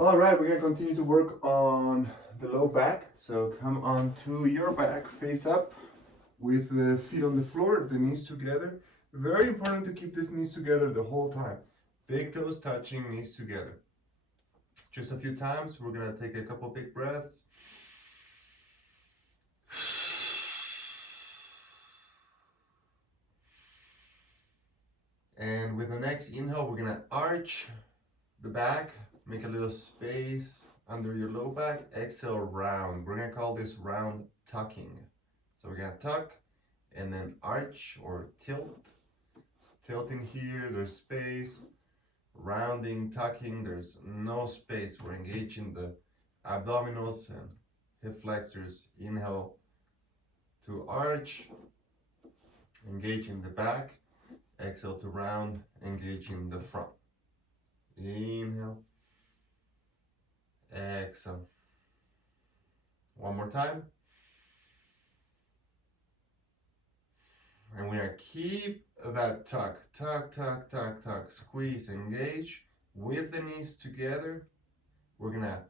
All right, we're gonna continue to work on the low back. So come on to your back, face up with the feet on the floor, the knees together. Very important to keep these knees together the whole time. Big toes touching, knees together. Just a few times, we're gonna take a couple big breaths. And with the next inhale, we're gonna arch the back, make a little space under your low back. Exhale, round. We're gonna call this round tucking. So we're gonna tuck and then arch or tilt. Tilting here, there's space. Rounding, tucking, there's no space. We're engaging the abdominals and hip flexors. Inhale to arch, engaging the back. Exhale to round, engaging the front. Inhale, exhale. One more time. And we're gonna keep that tuck, tuck, tuck, tuck, tuck, squeeze, engage with the knees together. We're gonna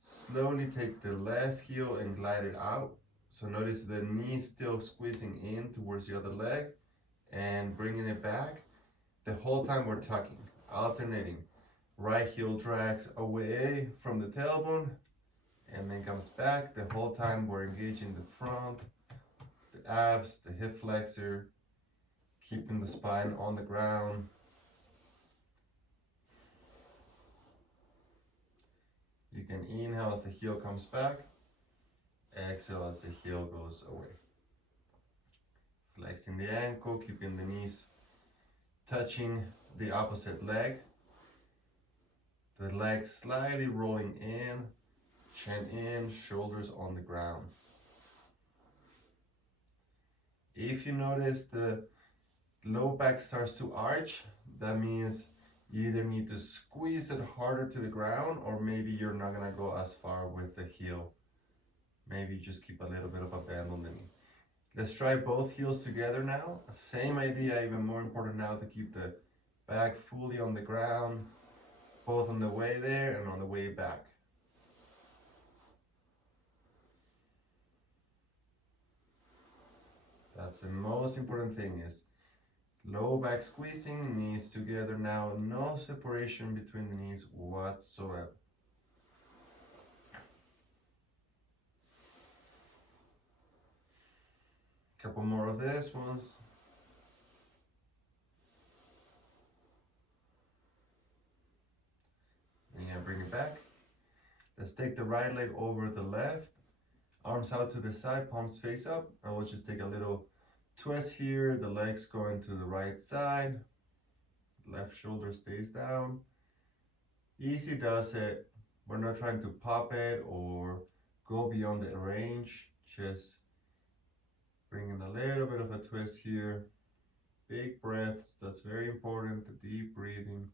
slowly take the left heel and glide it out. So notice the knee still squeezing in towards the other leg and bringing it back. The whole time we're tucking, alternating. Right heel drags away from the tailbone and then comes back. The whole time we're engaging the front, the abs, the hip flexor, keeping the spine on the ground. You can inhale as the heel comes back, exhale as the heel goes away. Flexing the ankle, keeping the knees touching the opposite leg. The leg slightly rolling in, chin in, shoulders on the ground. If you notice the low back starts to arch, that means you either need to squeeze it harder to the ground or maybe you're not gonna go as far with the heel. Maybe just keep a little bit of a bend on the knee. Let's try both heels together now. Same idea, even more important now to keep the back fully on the ground, both on the way there and on the way back. That's the most important thing is low back squeezing, knees together now, no separation between the knees whatsoever. Couple more of this ones. And yeah, bring it back. Let's take the right leg over the left, arms out to the side, palms face up. And we'll just take a little twist here. The legs going to the right side. Left shoulder stays down. Easy does it. We're not trying to pop it or go beyond the range. Just bringing a little bit of a twist here. Big breaths, that's very important, the deep breathing.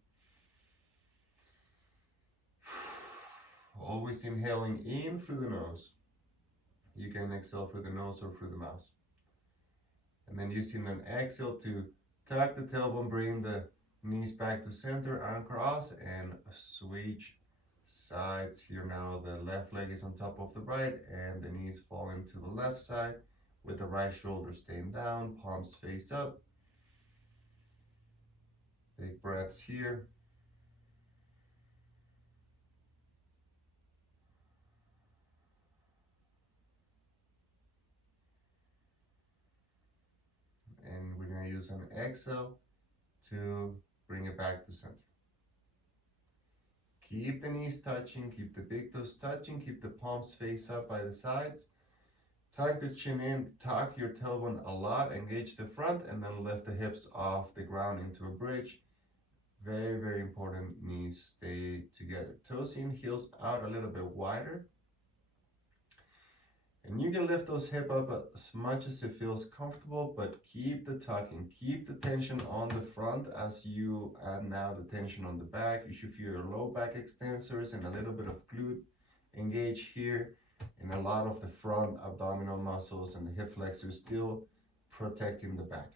Always inhaling in through the nose. You can exhale through the nose or through the mouth. And then using an exhale to tuck the tailbone, bring the knees back to center, uncross, and switch sides. Here now the left leg is on top of the right and the knees falling to the left side with the right shoulder staying down, palms face up. Big breaths here. And we're going to use an exhale to bring it back to center. Keep the knees touching, keep the big toes touching, keep the palms face up by the sides. Tuck the chin in, tuck your tailbone a lot, engage the front, and then lift the hips off the ground into a bridge. Very, very important, knees stay together. Toes in, heels out a little bit wider. And you can lift those hips up as much as it feels comfortable, but keep the tucking, keep the tension on the front as you add now the tension on the back. You should feel your low back extensors and a little bit of glute engage here, and a lot of the front abdominal muscles and the hip flexors still protecting the back.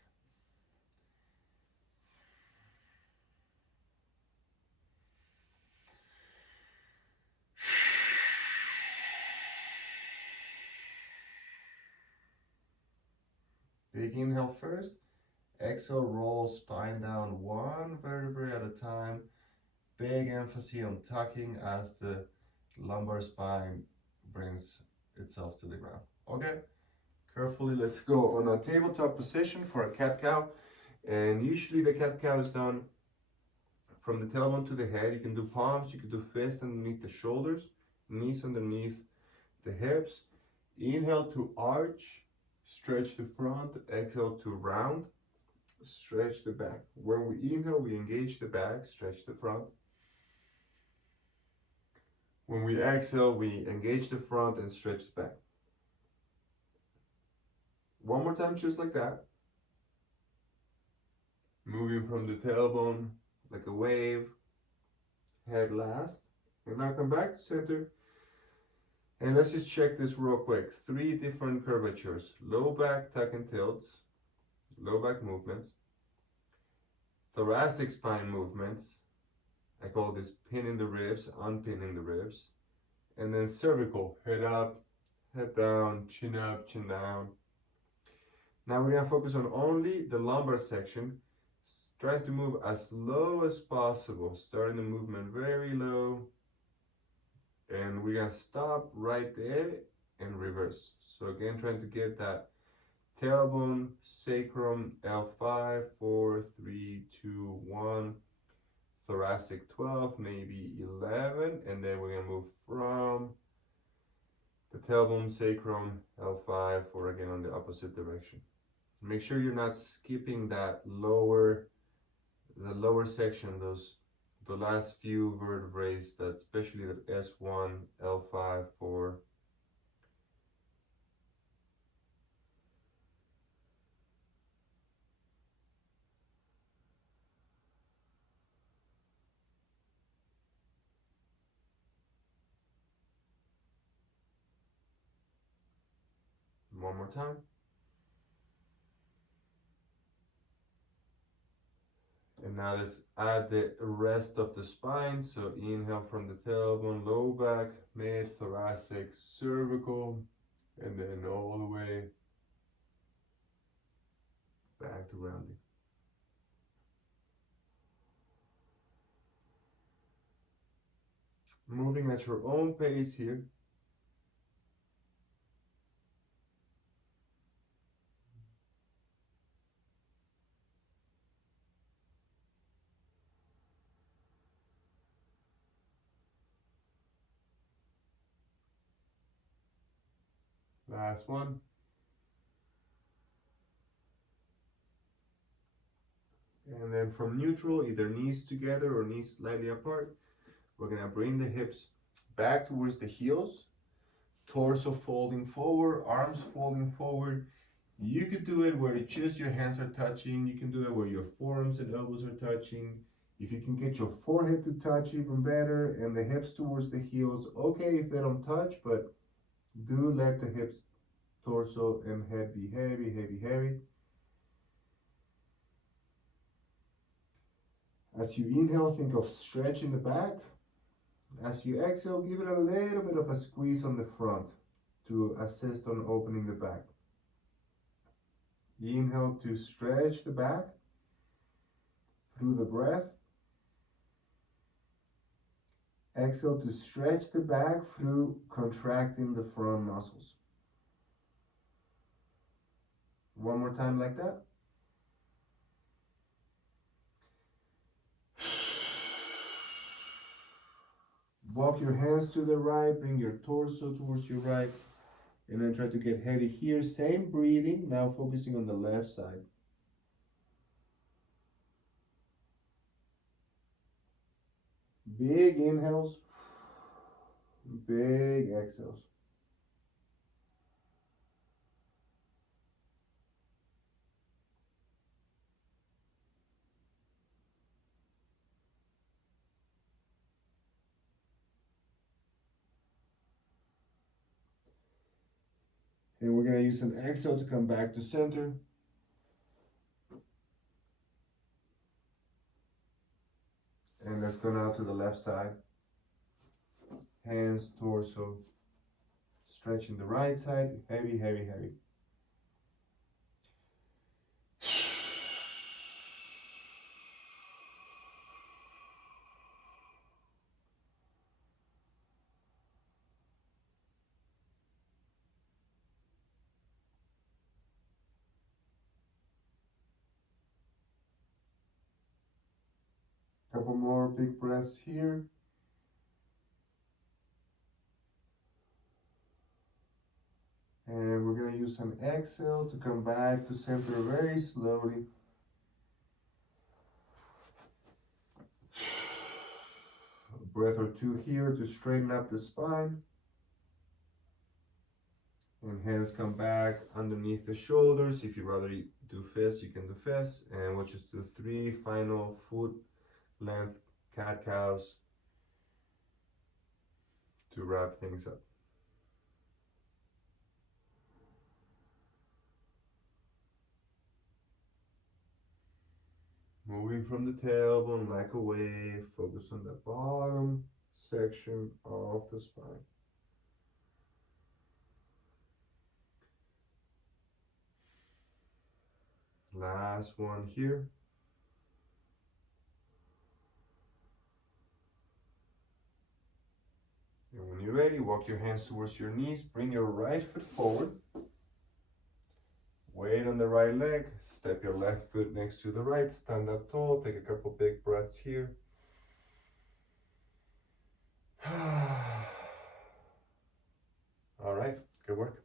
Big inhale first. Exhale, roll spine down one vertebrae at a time. Big emphasis on tucking as the lumbar spine brings itself to the ground. Okay, carefully, let's go on a tabletop position for a cat-cow. And usually the cat-cow is done from the tailbone to the head. You can do palms, you can do fists underneath the shoulders, knees underneath the hips. Inhale to arch, stretch the front. Exhale to round, stretch the back. When we inhale, we engage the back, stretch the front. When we exhale, we engage the front and stretch the back. One more time, just like that. Moving from the tailbone like a wave, head last. And now come back to center. And let's just check this real quick. 3 different curvatures. Low back tuck and tilts, low back movements. Thoracic spine movements. I call this pinning the ribs, unpinning the ribs. And then cervical, head up, head down, chin up, chin down. Now we're gonna focus on only the lumbar section, trying to move as low as possible, starting the movement very low. And we're gonna stop right there and reverse. So again, trying to get that tailbone, sacrum, L5, 4, 3, 2, 1, thoracic 12, maybe 11, and then we're gonna move from the tailbone, sacrum, L5, or again on the opposite direction. Make sure you're not skipping that lower section, the last few vertebrae, that especially the S1, L5, 4. One more time. And now let's add the rest of the spine. So inhale from the tailbone, low back, mid, thoracic, cervical, and then all the way back to rounding. Moving at your own pace here. Last one. And then from neutral, either knees together or knees slightly apart, we're gonna bring the hips back towards the heels, torso folding forward, arms folding forward. You could do it where just your hands are touching. You can do it where your forearms and elbows are touching. If you can get your forehead to touch, even better, and the hips towards the heels, okay if they don't touch, but do let the hips, torso, and head be heavy, heavy, heavy. As you inhale, think of stretching the back. As you exhale, give it a little bit of a squeeze on the front to assist on opening the back. Inhale to stretch the back through the breath. Exhale to stretch the back through contracting the front muscles. One more time like that. Walk your hands to the right, bring your torso towards your right, and then try to get heavy here. Same breathing, now focusing on the left side. Big inhales, big exhales. And we're going to use an exhale to come back to center. And let's go now to the left side. Hands, torso, stretching the right side, heavy, heavy, heavy. couple more big breaths here. And we're gonna use an exhale to come back to center very slowly. A breath or two here to straighten up the spine. And hands come back underneath the shoulders. If you rather do fists, you can do fists. And we'll just do 3 final foot length cat-cows to wrap things up. Moving from the tailbone, neck away, focus on the bottom section of the spine. Last one here. And when you're ready, walk your hands towards your knees, bring your right foot forward. Weight on the right leg, step your left foot next to the right, stand up tall, take a couple big breaths here. All right, good work.